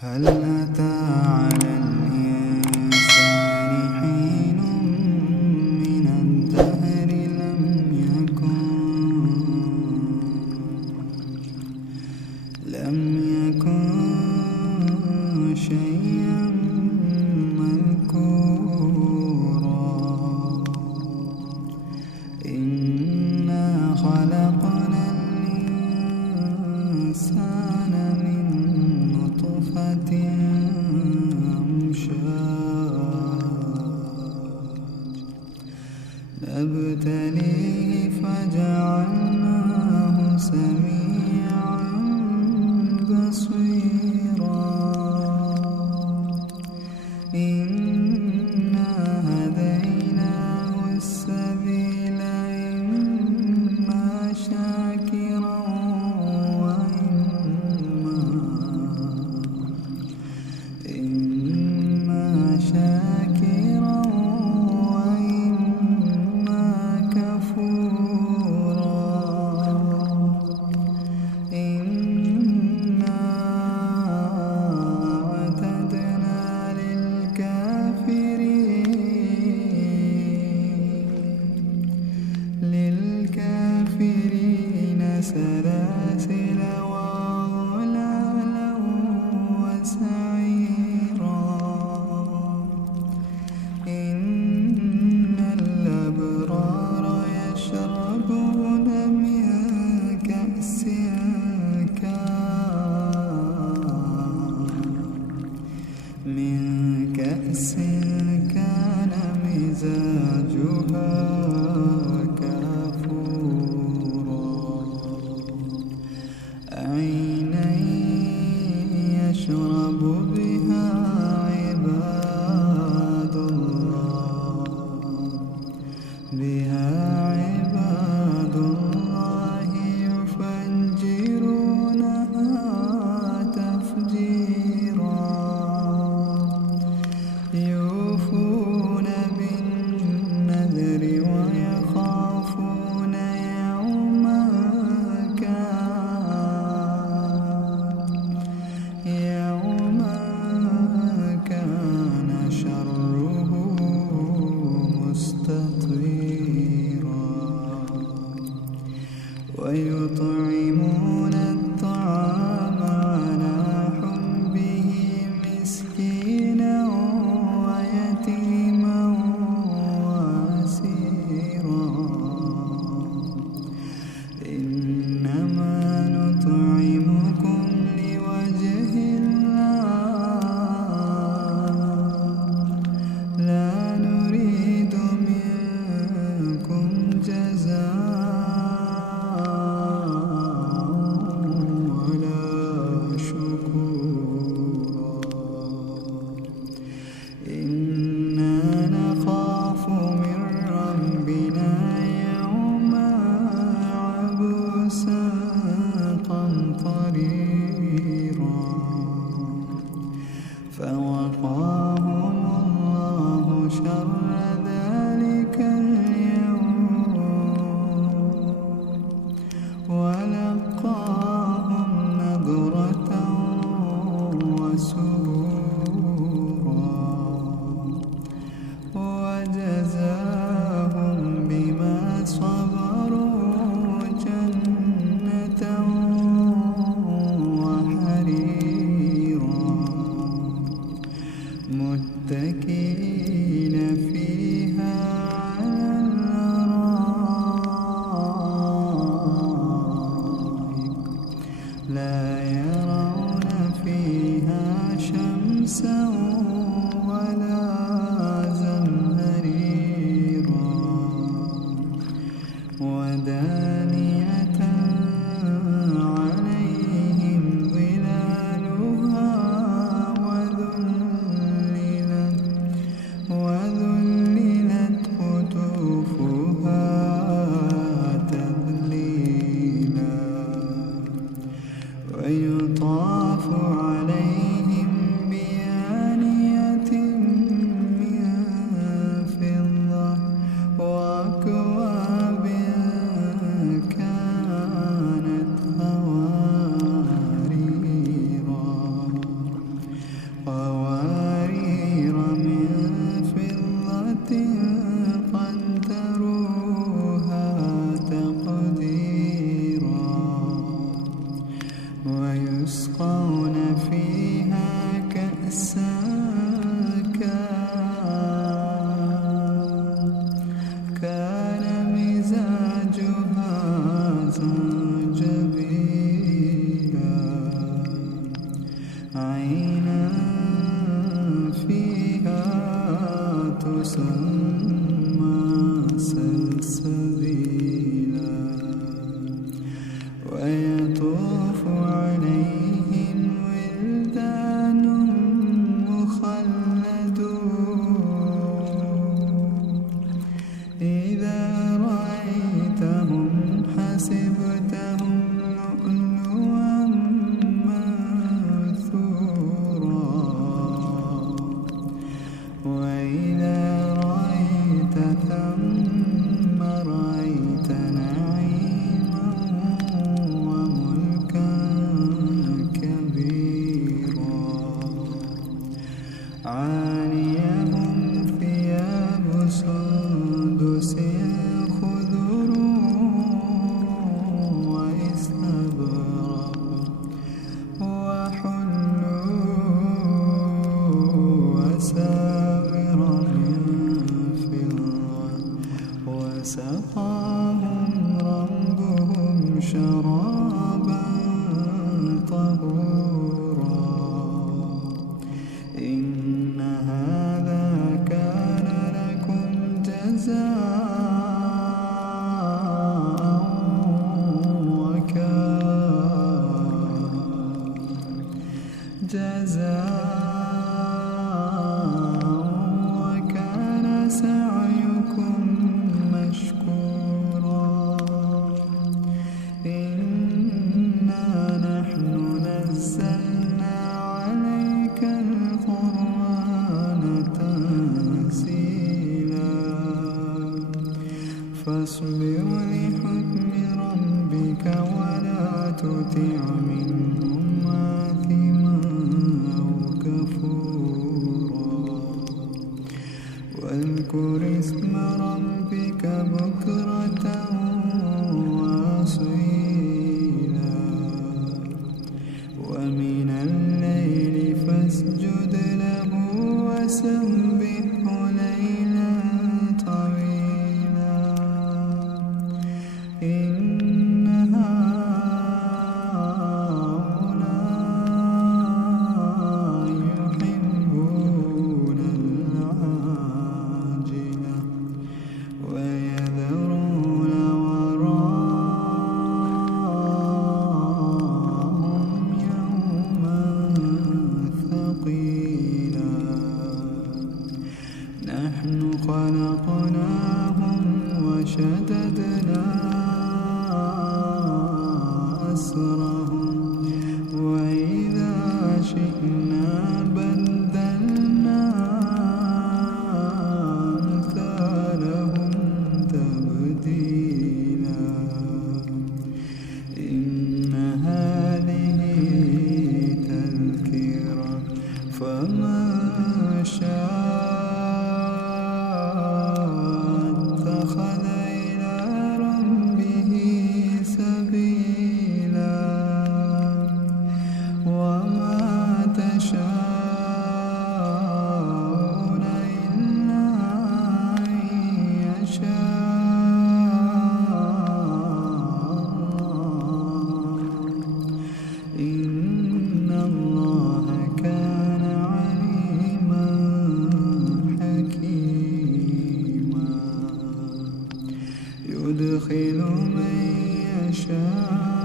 هل أتى على الإنسان حين من الدهر لم يكن شيئا مذكورا. إنا خلقنا الإنسان من نطفة أمشاج نبتليه فجعلناه سميعا بصيرا. إنا هديناه السبيل إما شاكرا وإما كفورا. إنا أعتدنا للكافرين سلاسل وأغلالا وسعيرا. إن الأبرار يشربون من كأس كان مزاجها كافورا. عينا يشرب بها عباد الله يفجرونها تفجيرا. يوفون بالنذر ويخافون يوما كان شره مستطيرا. ويطعمون الطعام على حبه مسكينا ويتيما وأسيرا. إنما نطعمكم لوجه الله لا نريد منكم جزاء ولا شكورا. إنا نخاف من ربنا يوما عبوسا قمطريرا. فوقاهم الله شر ذلك اليوم ولقاهم نضرة وسرورا وجزاهم بما صبروا جنة وحريرا. متكئين فيها على الأرائك لا يرون فيها مساكا كان مزاجها زنجبيلا عينا فيها تسمى سلسبيلا ويطوف عليهم ولدان مخلدون إذا رأيتهم حسبتهم لؤلؤا منثورا وإذا رأيت ثم رأيت نعيما وملكا كبيرا عاليهم ثياب سندس خضر واستبرق وحلوا أساور من فضة وسقاهم ربهم شرابا طهورا إن هذا كان لكم جزاء وكان سعيكم مشكورا إنا نحن نزلنا عليك القرآن تنزيلا فاصبر لحكم ربك ولا تطع منهم آثما أو كفورا واذكر اسم ربك بكرة وأصيلا ومن الليل فاسجد له وسبحه ليلا طويلا إن هؤلاء يحبون العاجلة ويذرون وراءهم يوما ثقيلا نحن خلقناهم وشددنا أسرهم وإذا شئنا بدلنا أمثالهم تبديلا إن هذه تذكرة فمن شاء اتخذ إلى ربه سبيلا وما تشاءون إلا أن يشاء إن الله كان عليما حكيما يدخل من يشاء